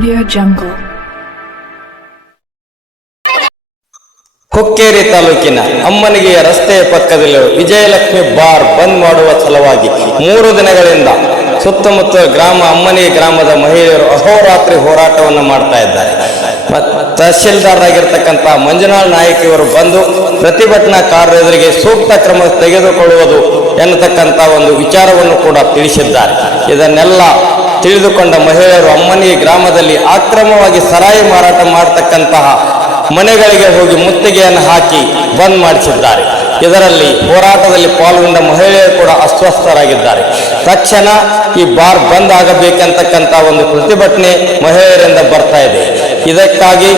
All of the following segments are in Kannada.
Audio Jungle. ಹುಕ್ಕೇರಿ ತಾಲೂಕಿನ ಅಮ್ಮನಿಗೆಯ ರಸ್ತೆಯ ಪಕ್ಕದಲ್ಲಿ ವಿಜಯಲಕ್ಷ್ಮಿ ಬಾರ್ ಬಂದ್ ಮಾಡುವ ಸಲುವಾಗಿ ಮೂರು ದಿನಗಳಿಂದ ಸುತ್ತಮುತ್ತ ಗ್ರಾಮ ಅಮ್ಮನಿಗೆ ಗ್ರಾಮದ ಮಹಿಳೆಯರು ಅಹೋರಾತ್ರಿ ಹೋರಾಟವನ್ನು ಮಾಡ್ತಾ ಇದ್ದಾರೆ. ಮತ್- ತಹಶೀಲ್ದಾರ್ ಆಗಿರ್ತಕ್ಕಂಥ ಮಂಜುನಾಳ್ ನಾಯಕ್ ಇವರು ಬಂದು ಪ್ರತಿಭಟನಾಕಾರರೆದುರಿಗೆ ಸೂಕ್ತ ಕ್ರಮ ತೆಗೆದುಕೊಳ್ಳುವುದು ಎನ್ನತಕ್ಕಂಥ ಒಂದು ವಿಚಾರವನ್ನು ಕೂಡ ತಿಳಿಸಿದ್ದಾರೆ. ಇದನ್ನೆಲ್ಲ ತಿಳಿದುಕೊಂಡ ಮಹಿಳೆಯರು ಅಮ್ಮನಿ ಗ್ರಾಮದಲ್ಲಿ ಅಕ್ರಮವಾಗಿ ಸರಾಯಿ ಮಾರಾಟ ಮಾಡತಕ್ಕಂತಹ ಮನೆಗಳಿಗೆ ಹೋಗಿ ಮುತ್ತಿಗೆಯನ್ನು ಹಾಕಿ ಬಂದ್ ಮಾಡಿಸಿದ್ದಾರೆ. ಇದರಲ್ಲಿ ಹೋರಾಟದಲ್ಲಿ ಪಾಲ್ಗೊಂಡ ಮಹಿಳೆಯರು ಕೂಡ ಅಸ್ವಸ್ಥರಾಗಿದ್ದಾರೆ. ತಕ್ಷಣ ಈ ಬಾರ್ ಬಂದ್ ಆಗಬೇಕಂತಕ್ಕಂಥ ಒಂದು ಪ್ರತಿಭಟನೆ ಮಹಿಳೆಯರಿಂದ ಬರ್ತಾ ಇದೆ. ಇದಕ್ಕಾಗಿ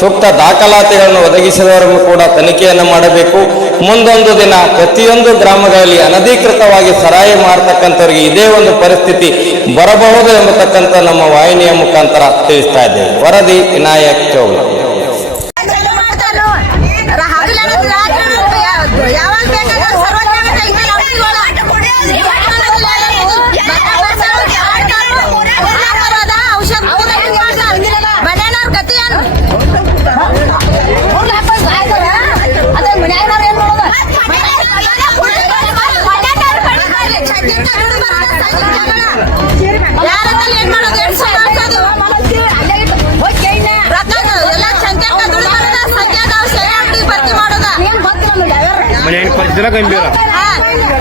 ಸೂಕ್ತ ದಾಖಲಾತಿಗಳನ್ನು ಒದಗಿಸಿದವರನ್ನು ಕೂಡ ತನಿಖೆಯನ್ನು ಮಾಡಬೇಕು. ಮುಂದೊಂದು ದಿನ ಪ್ರತಿಯೊಂದು ಗ್ರಾಮಗಳಲ್ಲಿ ಅನಧಿಕೃತವಾಗಿ ಸರಾಯಿ ಮಾಡ್ತಕ್ಕಂಥವ್ರಿಗೆ ಇದೇ ಒಂದು ಪರಿಸ್ಥಿತಿ ಬರಬಹುದು ಎಂಬತಕ್ಕಂಥ ನಮ್ಮ ವಾಹಿನಿಯ ಮುಖಾಂತರ ತಿಳಿಸ್ತಾ ಇದ್ದೇವೆ. ವರದಿ, ವಿನಾಯಕ್ ಚೌಲ ಮನೆಯ ಪರಿಸ್ಥಿತಿ ಗಂಭೀರ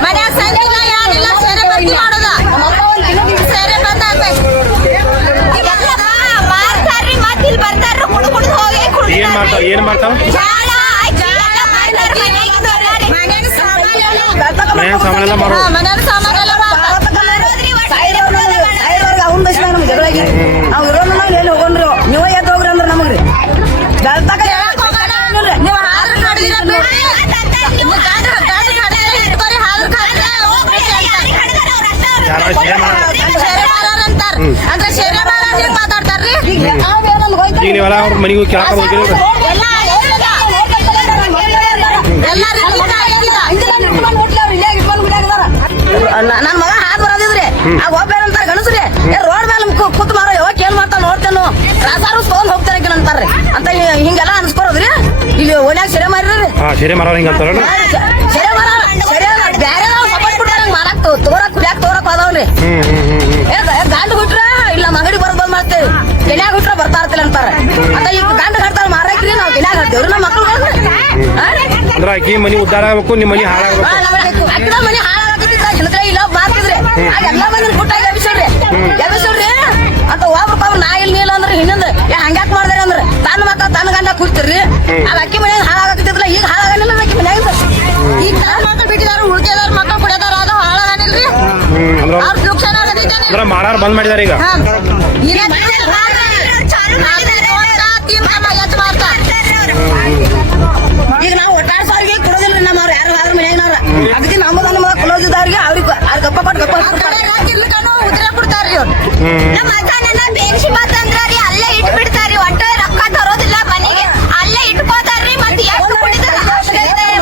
ಮನ್ಯಾಗ ಸಂಖ್ಯಿಲ್ಲ, ಏನಿಲ್ಲ, ಸೇರೆ ಭರ್ತಿ ಮಾಡೋದ. ಸೇರೆ ಬಂದಾಗ್ಬೇಕು. ಮಾರ್ತಾರ್ರಿ, ಮತ್ತ್ ಇಲ್ಲಿ ಬರ್ತಾರ ಕುಡು ಕುಡ್ದ್ ಹೋಗಿ ಏನ್ ಮಾಡ್ತಾವ? ಏನ್ ಮಾಡ್ತಾವ? ಜಾಳ, ಜಾಳ ಮಾಡ್ತಾರ್ರಿ, ಮನ್ಯಾಗಿಂದ ಸಾಮಾನ್ ಎಲ್ಲ- ಮನ್ಯಾಗ ಸಾಮಾನ್ ಎಲ್ಲ ಮಾರೋ ಹಾ, ಮನ್ಯಾಗ ಸಾಮಾನ್ ಎಲ್ಲ ಮಾರ್ತಾರ್. ಅವ್ನ ಬಸ್ ನಮ್ಗೆ ಜಗಳಾಗಿ ನಾವು ಇರೋಣ ಎಲ್ಲಿ ಹೋಗೋಣ್ರಿ? ಅಂದ್ರೆ ಶೇರೆ ಹೆಂಗ್ ಮಾತಾಡ್ತಾರ್ರಿ? ಈಗ ನೀವೆಲ್ಲ ಅವ್ರ ಮನೆಗೆ ಕೇಳಕ್ ರೀತಿಯಿಂದ ನನ್ನ ಮಗ ಹಾದ್ ಬರೋದಿದ್ರಿ. ಆ ಒಬ್ಬ ಗಣಸ್ರಿ. ಏ ರೋಡ್ ಮೇಲೆ ಕೂತ್ ಮಾರೋ. ಯಾವಾಗ ಏನ್ ಮಾಡ್ತಾನ ನೋಡ್ತೇನು. ರಾಸಾರು ತಗೊಂಡ್ ಹೋಗ್ತಾರೆ ಅಂತಾರ್ರಿ. ಅಂತ ಹಿಂಗೆಲ್ಲ ಅನ್ಸ್ಕೊರೋದ್ರಿ ಇಲ್ಲಿ ಓನ್ಯಾಗ ಸೆರೆ ಮಾರಿರಿ ಹಾ ಸರಿ ಮಾರೋ ಹಿಂಗ ಅಂತಾರ ಸೆರೆ ಮಾರ ಸೆರೆ ಬ್ಯಾರೆ ಸಪೋರ್ಟ್ ಕೊಡ್ತಾರ ಮಾರಕ್ ತಗೋರಕ್ ಕುಡಿಯಾಕ ತಗೋರಕ್ ಹೋದವ್ರಿ. ಮಾಡ್ತೇವೆ ಗೆನ್ಯಾಗ ಬಿಟ್ರ ಬರ್ತಾ ಇರ್ತಿಲ್ಲ ಅಂತಾರ. ಅಂತ ಈಗ ಗಂಡ ಹಡ್ತಾರ ಮಾರಾಕ್ರಿ ನಾವು ಗೆನ್ಯಾಗ ಹಾಕ್ತೇವ್ರಿ ನಮ್ಮ ಮಕ್ಳು ಅಂದ್ರ ಆಕಿ ಮನಿ ಉದ್ದಾರ ಆಗ್ಬೇಕು ನಿಮ್ ಮನಿ ಹಾಳಾಗ್ಬೇಕು. ಅಕ್ಕದ ಮನಿ ಹಾಳಾಗತ್ತಿದ್ದ ಹಿಂದ್ಕಡೆ ಇಲ್ಲ ಬಾರ್ತಿದ್ರಿ ಆಗ ಎಲ್ಲ ಮಂದಿನ ಗುಟ್ಟಾಗ ಎಬ್ಬಿಸ್ರಿ ಎಬ್ಬಿಸ್ರಿ ಅಂತ ಒಬ್ರು ನಾ ಇಲ್ಲಿ ನೀಲ್ಲ ಅಂದ್ರೆ ಹಿಂದಿಂದ ಏ ಹಂಗ್ಯಾಕ್ ಮಾಡ್ದಾರೆ ಅಂದ್ರೆ? ತನ್ನ ಮತ್ತ ತನ್ನ ಗಂಡ ಕೂರ್ತಿರ್ರಿ. ಅದ್ ಅಂದ್ರ ಮಾರಾರ್ ಬಂದ್ ಮಾಡಿದಾರ ಈಗ. ಈಗ ನಾವು ನಮ್ಮ ಅವ್ರು ಯಾರು ಆದ್ರ ನಮ್ಮ ಅವ್ರಿಗೆ ಅವ್ರ್. ಗಪ್ಪ ಗಪ್ಪ ಕೊಡ್ತಾರೆ. ಅಜ್ಜನ ಬೇನ್ಸಿ ಬಂದಂದ್ರಿ ಅಲ್ಲೇ ಇಟ್ಟು ಬಿಡ್ತಾರ್ರಿ ಒಟ್ಟು ರೊಕ್ಕ ತರೋದಿಲ್ಲ ಮನೆಗೆ ಅಲ್ಲೇ ಅಂಗಡಿಯಾಗ ಮತ್ತೆ ಎಷ್ಟು ಕುಡಿತಾರ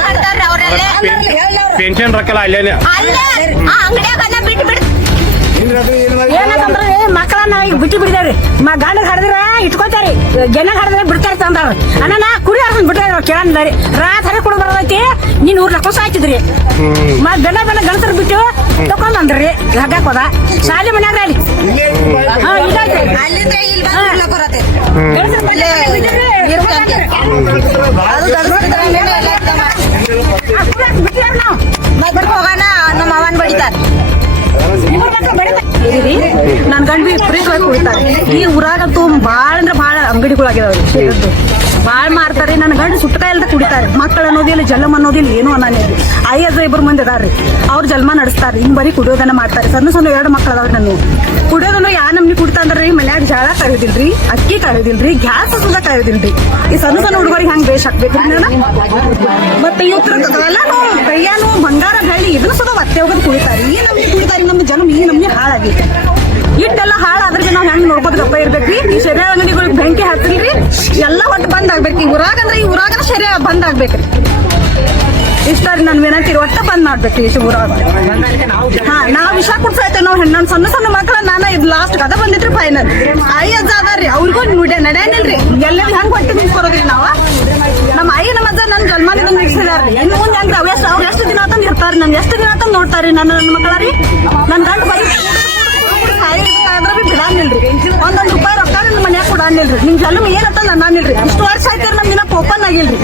ಮಾಡ್ತಾರ್ರಿ ಅವ್ರೆಲ್ಲ ಪೆನ್ಷನ್ ಅಲ್ಲೇನೆ. ಅಲ್ಲೇ. ಆ ಅಂಗಡಿಯಾಗನ್ನ ಬಿಟ್ಟು ಬಿಡ್ ಮಕ್ಕಳನ್ನ ಈಗ ಬಿಟ್ಟು ಬಿಡಿದಾವ್ರಿ ಗಂಡ ಹಡದ್ರ ಇಟ್ಕೋತಾರಿ ಜನ ಹಡದ್ರ ಬಿಡ್ತಾರೆ ತಂದ್ರ ಅಣ್ಣ ನಾ ಬಿಟ್ಟಾರೆ ಅವ್ರು ಬಿಟ್ಟಾರ ಕೇಳಂದ್ರಿ ರಾತ್ರಿ ಕುಡಿ ಬರೋದೈತಿ ನೀನ್ ಊರ್ ಲಕೋಸ ಹಾಕಿದ್ರಿ. ಮಾ ಬೆಲ್ಲ ಬೆಲ್ಲ ಗಣಸರ್ ಬಿಟ್ಟು ತಕೊಂಡ್ ಬಂದ್ರಿ ಹಗ್ಗಕ್ ಹೋದ. ಶಾಲೆ ಮನ್ಯಾಗ ಅಲ್ಲಿ ನಾವು? ಹೋಗೋಣ ನಮ್ಮ ಅವನ್ ಬಡಿತಾರ ನನ್ ಗಂಡ ಪ್ರೀತಿಯಾಗಿ ಕುಡಿತಾರೆ ಈ ಊರಾಗಂತೂ ಭಾಳ ಅಂದ್ರೆ ಭಾಳ ಅಂಗಡಿಗಳಾಗಿದಾವ್ರಿ ಬಾಳ್ ಮಾರ್ತಾರೆ ನನ್ನ ಗಂಡ ಸುಟ್ಟಕಾಯಿ ಇಲ್ದ ಕುಡಿತಾರೆ. ಮಕ್ಕಳು ಅನ್ನೋದಿಲ್ಲ ಜಲಮ್ ಅನ್ನೋದಿಲ್ಲ ಏನು ಅನ್ನೋದಿಲ್ಲ ಐದು ಇಬ್ಬರು ಮಂದಿ ಅದಾರ್ರಿ. ಅವ್ರು ಜಲ್ಮ ನಡೆಸ್ತಾರೆ. ಇನ್ ಬರೀ ಕುಡಿಯೋದನ್ನ ಮಾಡ್ತಾರೆ. ಸಣ್ಣ ಸಣ್ಣ ಎರಡು ಮಕ್ಳು ಅದಾವ್ರಿ ನಾನು ಕುಡಿಯೋದನ್ನು ಯಾ ನಮ್ನಿ ಕುಡ್ತಾಂದ್ರಿ? ಮನ್ಯಾಗ ಜಾಳ ಕಳೆಯೋದಿಲ್ರಿ ಅಕ್ಕಿ ಕಳೆಯೋದಿಲ್ರಿ ಗ್ಯಾಸ್ ಸುದ ಕಳೆಯೋದಿಲ್ರಿ ಈ ಸಣ್ಣ ಸಣ್ಣ ಹುಡುಗರಿಗೆ ಹಂಗೆ ಬೇಷ್ ಹಾಕ್ಬೇಕು ಮತ್ತೆ ಇವತ್ತು ಕೈಯಾನು, ಬಂಗಾರ ಬೆಳ್ಳಿ ಇದನ್ನು ಸುದ ಒತ್ತೆ ಹೋಗೋದು ಕುಡಿತಾರೆ. ಈ ನಮ್ಗೆ ಕುಡಿತಾರೆ ನಮ್ಮ ಜನ ಈ ನಮ್ಗೆ ಹಾಳಾಗೈತೆ. ಇಟ್ಟೆಲ್ಲ ಹಾಳಾದ್ರೆ ನಾವು ಹೆಂಗ್ ನೋಡ್ಕೋದಪ್ಪ ಇರ್ಬೇಕ್ರಿ? ಈ ಶರೀರ ಅಂಗಡಿಗಳಿಗೆ ಬೆಂಕಿ ಹಾಕ್ತಿಲ್ರಿ ಎಲ್ಲ ಒಟ್ಟು ಬಂದ್ ಆಗ್ಬೇಕು ಈ ಊರಾಗ ಅಂದ್ರೆ ಈ ಊರಾಗ ಶರೀರ ಬಂದ್ ಆಗ್ಬೇಕ್ರಿ. ಇಷ್ಟ ರೀ ನನ್ನ ವಿನಂತಿ ಒಟ್ಟ ಬಂದ್ ಮಾಡ್ಬೇಕು ಈ ಊರಾಗ. ಹಾ, ನಾವು ವಿಷ ಕುಡ್ಸೈತೆ ನಾವು ಹೆಣ್ಣು ಸಣ್ಣ ಸಣ್ಣ ಮಕ್ಕಳ ನಾನ ಇದು ಲಾಸ್ಟ್ ಕದ ಬಂದಿದ್ರಿ ಫೈನಲ್ ಐ ಅಜ್ಜ ಅದಾರ್ರಿ, ಅವ್ರಿಗೂ ನುಡಿ ನಡೆಯನಿಲ್ರಿ ಎಲ್ಲ ಹೆಂಗ್ ಹೊಟ್ಟೆ ನಿಂತ್ಕೊರೋದ್ರಿ ನಾವ? ನಮ್ಮ ಐ, ನಮ್ಮ ಅಜ್ಜ, ನನ್ ಜನ್ಮನಿಂದ ನಿಲ್ಸಿದಾರ್ರಿ ಇನ್ನು ಮುಂದೆ ಹೆಂಗ್ರಿ, ಅವ್ ಎಷ್ಟು ಅವ್ರು ಎಷ್ಟು ದಿನ ತಂದ್ ಇರ್ತಾರ ನನ್ ಎಷ್ಟು ದಿನ ತಂದ್ ನೋಡ್ತಾರ್ರಿ, ನನ್ನ ನನ್ನ ಮಕ್ಕಳ ರೀ ನನ್ ಗಂಡ ಬರೀ ಕೊಡಾನಿಲ್ರಿ ನಿಮ್ ಜನ್ಮ ಏನಂತ ನಾನಿಲ್ರಿ. ಇಷ್ಟು ವರ್ಷ ಆಯ್ತಿರಿ ನಮ್ ದಿನ ಓಪನ್ ಆಗಿಲ್ರಿ.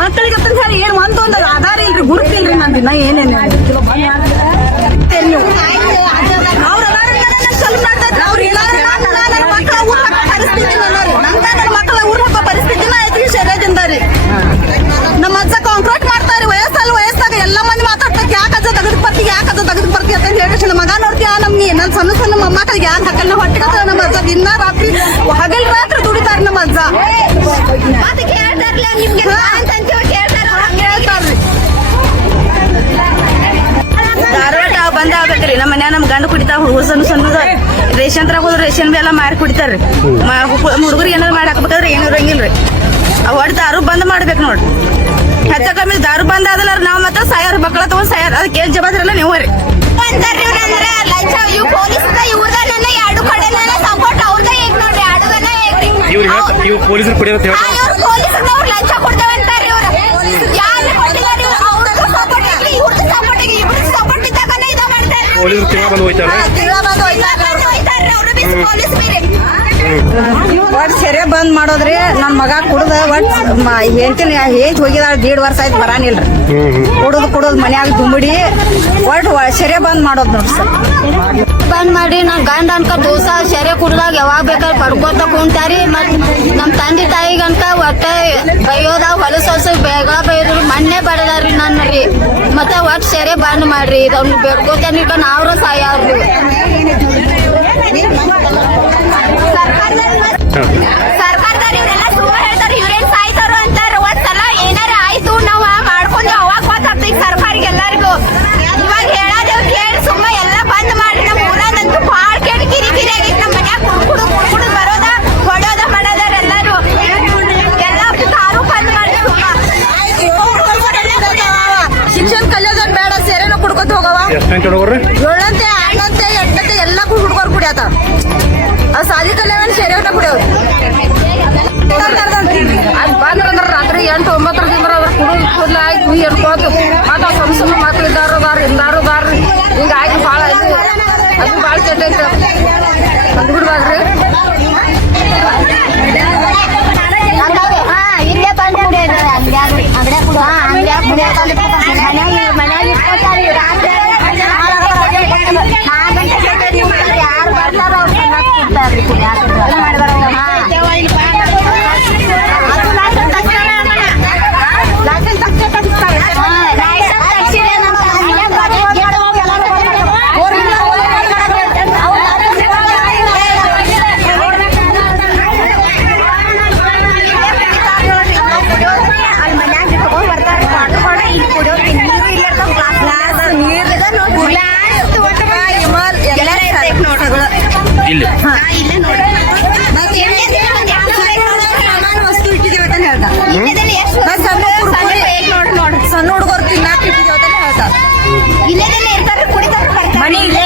ಮಕ್ಕಳಿಗೆ ಅಂತ ಹೇಳಿ ಏನ್ ಒಂದ್ ಒಂದು ಆಧಾರ ಇಲ್ರಿ ಗುರುತಿಲ್ರಿ ನನ್ ದಿನ, ಏನೇನು ನಾನು ನಮ್ಮ ಕಾಂಕ್ರೀಟ್ ಮಾಡ್ತಾರಿ ವಯಸ್ಸಾಗ ಎಲ್ಲ ಮಾತಾಡ್ಬೇಕು ಯಾಕೆ ಅಂತ ಹೇಳಿ ಮಗ ನೋಡ್ತೀಯ ನಮ್ಗೆ ನನ್ನ ಸಣ್ಣ ಸಣ್ಣ ಮೊಮ್ಮಕ್ಕಳಿಗೆ ಯಾಕೆ ಹಾಕಲ್ಲ ಹೊಟ್ಟೆ ನಮ್ಮ ಅಜ್ಜ ದಿನ ರಾತ್ರಿ ನಮ್ಮ ಅಜ್ಜ ಮತ್ತೆ ಕೇಳ್ತಾರಲ್ಲ ನಿಮ್ಗೆ? ಅಂತ ಕೇಳ್ತಾರ. ಧಾರವಾಡ ಬಂದ ಆಗ್ಬೇಕ್ರಿ. ನಮ್ಮ ಮನ್ಯಾಗ ನಮ್ ಗಂಡ ಕುಡಿತಾವ ಹುಡುಗರು ಸಣ್ಣ ಸಣ್ಣದ. ರೇಷನ್ ತರ ಹೋದ್ರೆ ರೇಷನ್ ಬಿ ಎಲ್ಲ ಮಾರಿ ಕುಡಿತಾರ್ರಿ. ಹುಡುಗರಿಗೆ ಏನಾದ್ರು ಮಾಡಿ ಹಾಕ್ಬೇಕಾದ್ರೆ ಏನೂ ಇರಂಗಿಲ್ರಿ. ಒಟ್ಟು ದಾರು ಬಂದ್ ಮಾಡ್ಬೇಕು ನೋಡ್ರಿ. ಹೆಚ್ಚ ಕಮ್ಮಿ ದಾರು ಬಂದ್ ಆದಲ್ಲ ನಾವ್ ಮತ್ತೆ ಸಾಯಾರ ಮಕ್ಕಳ ತಗೊಂಡ್ ಸಾಯಾರ. ಅದಕ್ಕೆ ಏನ್ ಜವಾಬ್ದಾರಿ ಎರಡು ನೀವ್ರಿ ಇವ್ರು ಹೇಳ್ತಾರೆ ಇವ್ರು ಪೊಲೀಸರು ಕುಡಿಯೋ ಹೇಳ್ತಾರೆ ಪೊಲೀಸರು ತಿಂಗಳ ಬಂದು ಹೋಯ್ತಾರೆ. ಒಟ್ ಸೆರೆ ಬಂದ್ ಮಾಡೋದ್ರಿ, ನನ್ ಮಗ ಕುಡ್ದ ಒಟ್ ಹೆಂಡತಿನ ಏಜ್ ಹೋಗಿದಾಳ, ದೀಡ್ ವರ್ಷ ಆಯ್ತು ಬರಾನಿಲ್ರಿ. ಕುಡುದು ಕುಡದ್ ಮನ್ಯಾಗ ದುಂಬಿಡಿ, ಒಟ್ ಸೆರೆ ಬಂದ್ ಮಾಡೋದ್ ನೋಡ್ರಿ ಬಂದ್ ಮಾಡಿ ನಮ್ ಗಂಡ ಅನ್ಕ ದೋಸ ಸೆರೆ ಕುಡ್ದಾಗ ಯಾವಾಗ ಬೇಕಾದ್ರೆ ಪಡ್ಕೋತ ಕುಂತಾರಿ ಮತ್ ನಮ್ ತಂದೆ ತಾಯಿಗಂತ ಅನ್ಕ ಒಟ್ಟ ಬೈಯೋದ ಹೊಲಸ ಹೊಲಸ ಬೇಗ ಬೈದ್ರು ಮಣ್ಣೆ ಬಡದಾರಿ ನನ್ನ ರೀ ಮತ್ತೆ ಒಟ್ ಸೆರೆ ಬಂದ್ ಮಾಡ್ರಿ ಇದವ್ನ ಬೇಡ್ಕೋತೇನಿ ನಾವ್ರ ಸಾಯಾವ್ರಿ ಅಂದ್ಬಿಡ್ಬಾರ್ರಿ ಹಾ ಇಲ್ಲೇ ಬಂದ್ ಅಂಗ್ಡ್ಯಾಗ ಅಂಗಡ್ಯಾಗ ಕುಡಿಯೋ ಇಲ್ಲಿ. ಸಣ್ಣ ಹುಡುಗರು ತಿನ್ನಾಕ. ಮನಿ ಇಲ್ಲೇ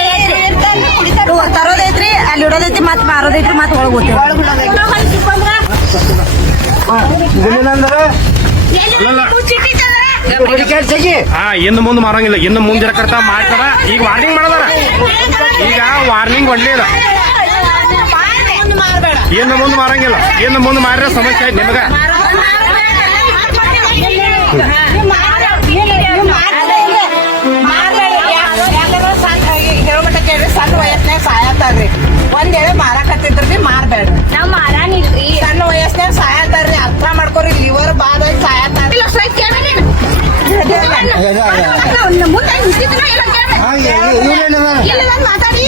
ತರೋದೈತ್ರಿ ಅಲ್ಲಿ ಇಡೋದೈತಿ ಮತ್ ಮಾರೋದೈತ್ರಿ ಮತ್ ಒಳಗ್ ಹೋಗ್ತೀವಿ ಹಾ ಇನ್ನು ಮುಂದೆ ಮಾರಂಗಿಲ್ಲ. ಇನ್ನು ಮುಂದೆ ಕರ್ತಾ ಮಾಡ್ತಾರ. ಈಗ ವಾರ್ನಿಂಗ್ ಮಾಡದಾರ. ಈಗ ವಾರ್ನಿಂಗ್ ಒಳ್ಳೇದ ಇನ್ನು ಮುಂದೆ ಮಾರಂಗಿಲ್ಲ. ಇನ್ನು ಮುಂದೆ ಮಾರಿದ್ರೆ ಸಮಸ್ಯೆ ಆಯ್ತು ನಿಮಗ? ಸಣ್ಣ ವಯಸ್ಸಿನಾಗ ಸಾಯತ್ತಾರ್ರಿ. ಒಂದ್ ಹೇಳಿ ಮಾರಾಕತ್ತಿದ್ರಿ ಮಾರ್ಬೇಡ್ರಿ ನಾವ್ ಮಾರಾನಿಲ್ರಿ ಸಣ್ಣ ವಯಸ್ಸಿನಾಗ ಅರ್ಥ ಮಾಡ್ಕೊರಿ ಲಿವರ್ ಬಾದ ಸಾಯತಾರ್ರಿ ಮುಂದೆ ಏನೋ ಮಾತಾಡಿ.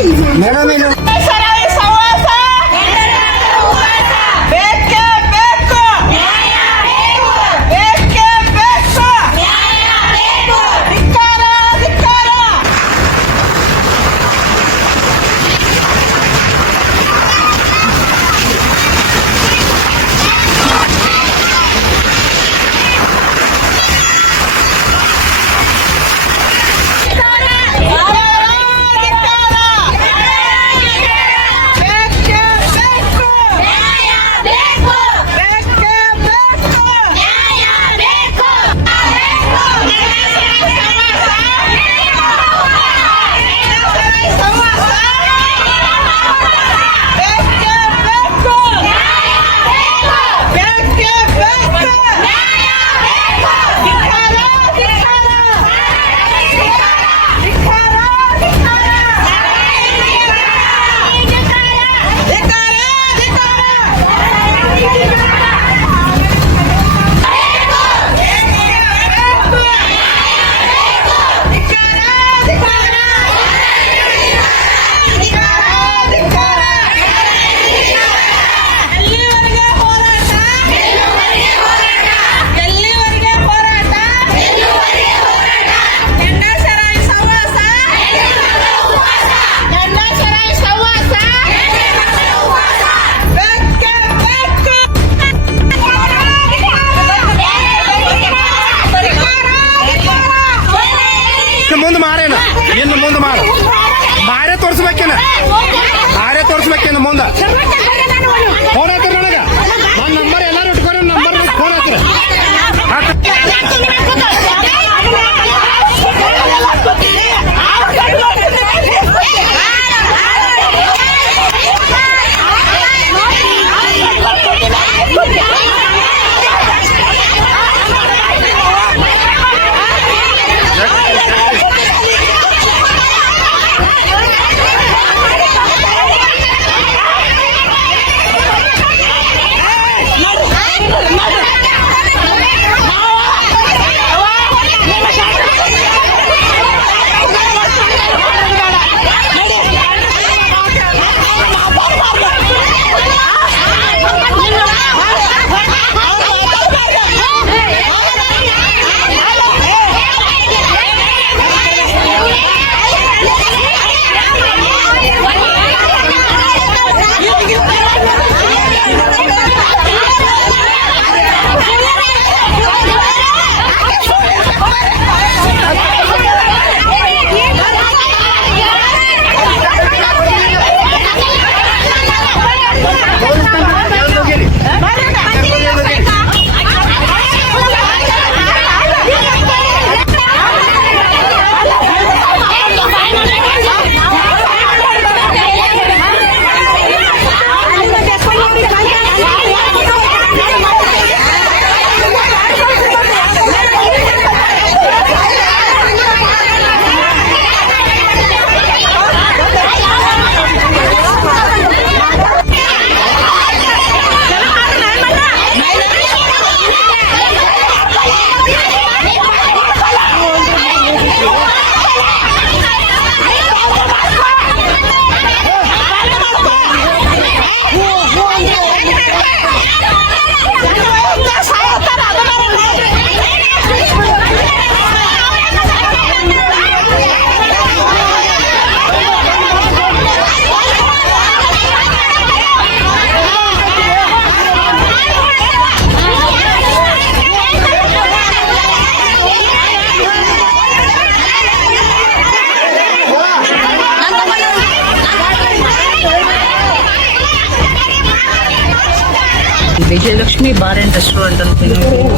ರೆಸ್ಟೋರೆಂಟ್ ಅಂತ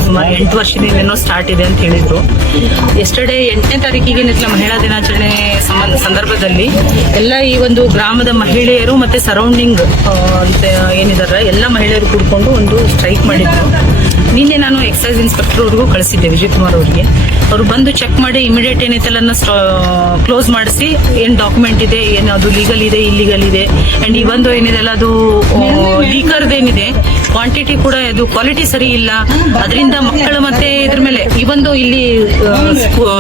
ಸುಮಾರು ಎಂಟು ವರ್ಷದಿಂದೇನೋ ಸ್ಟಾರ್ಟ್ ಇದೆ ಅಂತ ಹೇಳಿದ್ರು. ಎಸ್ಟರ್ಡೇ ಎಂಟನೇ ತಾರೀಕಿಗೆ ನಿತ್ಲ ಮಹಿಳಾ ದಿನಾಚರಣೆ ಸಂಬಂಧ ಸಂದರ್ಭದಲ್ಲಿ ಎಲ್ಲ ಈ ಒಂದು ಗ್ರಾಮದ ಮಹಿಳೆಯರು ಮತ್ತೆ ಸರೌಂಡಿಂಗ್ ಅಂತ ಏನಿದಾರ ಎಲ್ಲ ಮಹಿಳೆಯರು ಕೂಡ್ಕೊಂಡು ಒಂದು ಸ್ಟ್ರೈಕ್ ಮಾಡಿದ್ರು. ನಿನ್ನೆ ನಾನು ಎಕ್ಸೈಸ್ ಇನ್ಸ್ಪೆಕ್ಟರ್ ಅವ್ರಿಗೂ ಕಳಿಸಿದ್ದೆ ವಿಜಯ್ ಕುಮಾರ್ ಅವರಿಗೆ. ಅವರು ಬಂದು ಚೆಕ್ ಮಾಡಿ ಇಮಿಡಿಯೇಟ್ ಏನೈತಲ್ಲ ಕ್ಲೋಸ್ ಮಾಡಿಸಿ ಏನ್ ಡಾಕ್ಯುಮೆಂಟ್ ಇದೆ ಏನು ಅದು ಲೀಗಲ್ ಇದೆ ಇಲ್ಲಿಗಲ್ ಇದೆ ಅಂಡ್ ಈ ಒಂದು ಏನಿದೆ ಅಲ್ಲ ಅದು ಲೀಕರ್ದು ಏನಿದೆ ಕ್ವಾಂಟಿಟಿ ಕೂಡ ಇದು ಕ್ವಾಲಿಟಿ ಸರಿ ಇಲ್ಲ. ಅದರಿಂದ ಮಕ್ಕಳು ಮತ್ತೆ ಇದ್ರ ಮೇಲೆ ಈ ಒಂದು ಇಲ್ಲಿ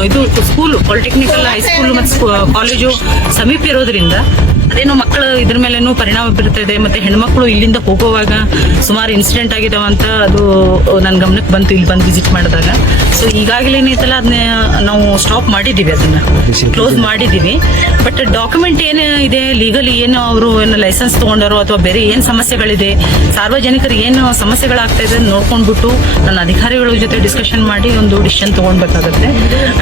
ಇದು ಸ್ಕೂಲ್ ಪಾಲಿಟೆಕ್ನಿಕಲ್ ಹೈಸ್ಕೂಲ್ ಮತ್ತೆ ಕಾಲೇಜು ಸಮೀಪ ಇರೋದ್ರಿಂದ ಅದೇನೋ ಮಕ್ಕಳು ಇದ್ರ ಮೇಲೇನು ಪರಿಣಾಮ ಬೀರ್ತಿದೆ ಮತ್ತೆ ಹೆಣ್ಮಕ್ಳು ಇಲ್ಲಿಂದ ಹೋಗುವಾಗ ಸುಮಾರು ಇನ್ಸಿಡೆಂಟ್ ಆಗಿದಾವ ಅಂತ ಅದು ನನ್ನ ಗಮನಕ್ಕೆ ಬಂತು, ಇಲ್ಲಿ ಬಂದು ವಿಸಿಟ್ ಮಾಡಿದಾಗ. ಸೊ ಈಗಾಗಲೇ ಏನೈತಲ್ಲ ಅದನ್ನ ನಾವು ಸ್ಟಾಪ್ ಮಾಡಿದ್ದೀವಿ ಅದನ್ನ ಕ್ಲೋಸ್ ಮಾಡಿದ್ದೀವಿ ಬಟ್ ಡಾಕ್ಯುಮೆಂಟ್ ಏನು ಇದೆ ಲೀಗಲಿ ಏನು ಅವರು ಏನು ಲೈಸೆನ್ಸ್ ತಗೊಂಡಾರೋ ಅಥವಾ ಬೇರೆ ಏನು ಸಮಸ್ಯೆಗಳಿದೆ, ಸಾರ್ವಜನಿಕರಿಗೆ ಏನು ಸಮಸ್ಯೆಗಳಾಗ್ತಾ ಇದೆ ನೋಡ್ಕೊಂಡ್ಬಿಟ್ಟು ನನ್ನ ಅಧಿಕಾರಿಗಳ ಜೊತೆ ಡಿಸ್ಕಷನ್ ಮಾಡಿ ಒಂದು ಡಿಸಿಷನ್ ತೊಗೊಳ್ಬೇಕಾಗುತ್ತೆ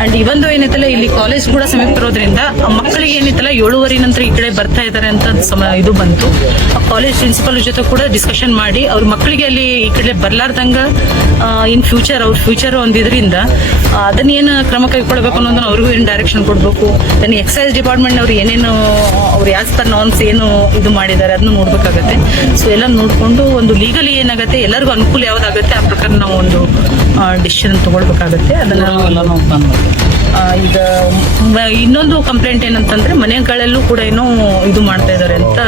ಅಂಡ್ ಇವೊಂದು ಏನೈತಲ್ಲ, ಇಲ್ಲಿ ಕಾಲೇಜ್ ಕೂಡ ಸಮೀಪ ಇರೋದ್ರಿಂದ ಮಕ್ಕಳಿಗೆ ಏನೈತಲ್ಲ, ಏಳುವರೆ ನಂತರ ಈ ಕಡೆ ಬರ್ತಾ ಇದ್ದಾರೆ ಅಂತ ಸಮ ಇದು ಬಂತು. ಕಾಲೇಜ್ ಪ್ರಿನ್ಸಿಪಲ್ ಜೊತೆ ಕೂಡ ಡಿಸ್ಕಷನ್ ಮಾಡಿ, ಅವ್ರ ಮಕ್ಕಳಿಗೆ ಅಲ್ಲಿ ಈ ಕಡೆ ಬರ್ಲಾರ್ದಂಗ ಇನ್ ಫ್ಯೂಚರ್ ಅವ್ರ ಫ್ಯೂಚರ್ ಒಂದಿದ್ರಿಂದ ಆ, ಅದನ್ನ ಏನು ಕ್ರಮ ಕೈಗೊಳ್ಬೇಕು ಅನ್ನೋದನ್ನ ಅವ್ರಿಗೂ ಏನು ಡೈರೆಕ್ಷನ್ ಕೊಡಬೇಕು? ದೆನ್ ಎಕ್ಸೈಸ್ ಡಿಪಾರ್ಟ್ಮೆಂಟ್ ಅವ್ರು ಏನೇನು ಅವ್ರು ಯಾಸ್ ಪರ್ ನಾರ್ಮ್ಸ್ ಏನು ಇದು ಮಾಡಿದ್ದಾರೆ ಅದನ್ನು ನೋಡ್ಬೇಕಾಗತ್ತೆ. ಸೊ ಎಲ್ಲ ನೋಡ್ಕೊಂಡು ಒಂದು ಲೀಗಲಿ ಏನಾಗುತ್ತೆ ಎಲ್ಲರಿಗೂ ಅನುಕೂಲ ಯಾವ್ದಾಗುತ್ತೆ ಆ ಪ್ರಕಾರ ನಾವು ಒಂದು ಡಿಸಿಷನ್ ತಗೊಳ್ಬೇಕಾಗತ್ತೆ. ಅದನ್ನ ಪ್ಲಾನ್ ಈಗ ಮ- ಇನ್ನೊಂದು ಕಂಪ್ಲೇಂಟ್ ಏನಂತಂದ್ರೆ ಮನೆಗಳಲ್ಲೂ ಕೂಡ ಏನೋ ಇದು ಮಾಡ್ತಾ ಇದಾರೆ ಅಂತ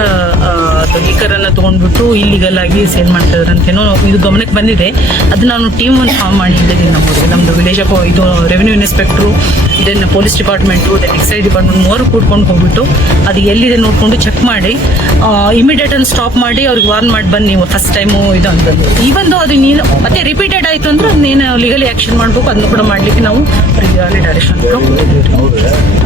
ಲಿಕ್ಕರ್ ತಗೊಂಡ್ಬಿಟ್ಟು ಇಲ್ಲಿಗಲ್ ಆಗಿ ಸೇಲ್ ಮಾಡ್ತಾ ಇದಾರೆ ಅಂತ ಏನೋ ಇದು ಗಮನಕ್ಕೆ ಬಂದಿದೆ. ಅದನ್ನ ನಾನು ಟೀಮ್ ಒಂದು ಫಾರ್ಮ್ ಮಾಡಿ ಹೇಳಿದ್ದೀನಿ ನಮ್ಮವ್ರಿಗೆ ನಮ್ದು ವಿಲೇಜ್ ಇದು revenue inspector then police department then excise department ಮೂವರು ಕೂಡ್ಕೊಂಡು ಹೋಗ್ಬಿಟ್ಟು ಅದು ಎಲ್ಲಿದೆ ನೋಡ್ಕೊಂಡು ಚೆಕ್ ಮಾಡಿ ಇಮಿಡಿಯೇಟ್ ಸ್ಟಾಪ್ ಮಾಡಿ ಅವ್ರಿಗೆ ವಾರ್ನ್ ಮಾಡಿ ಬನ್ನಿ ಫಸ್ಟ್ ಟೈಮು ಇದು ಅಂತಂದು ಈವನ್ ಅದು ನೀನು ಮತ್ತೆ ರಿಪೀಟೆಡ್ ಆಯಿತು ಅಂದ್ರೆ ನೀನು ಲೀಗಲಿ ಆಕ್ಷನ್ ಮಾಡ್ಬೇಕು, ಅದನ್ನು ಕೂಡ ಮಾಡ್ಲಿಕ್ಕೆ ನಾವು ಅವರಿಗೆ ಡೈರೆಕ್ಷನ್ டாட் காம்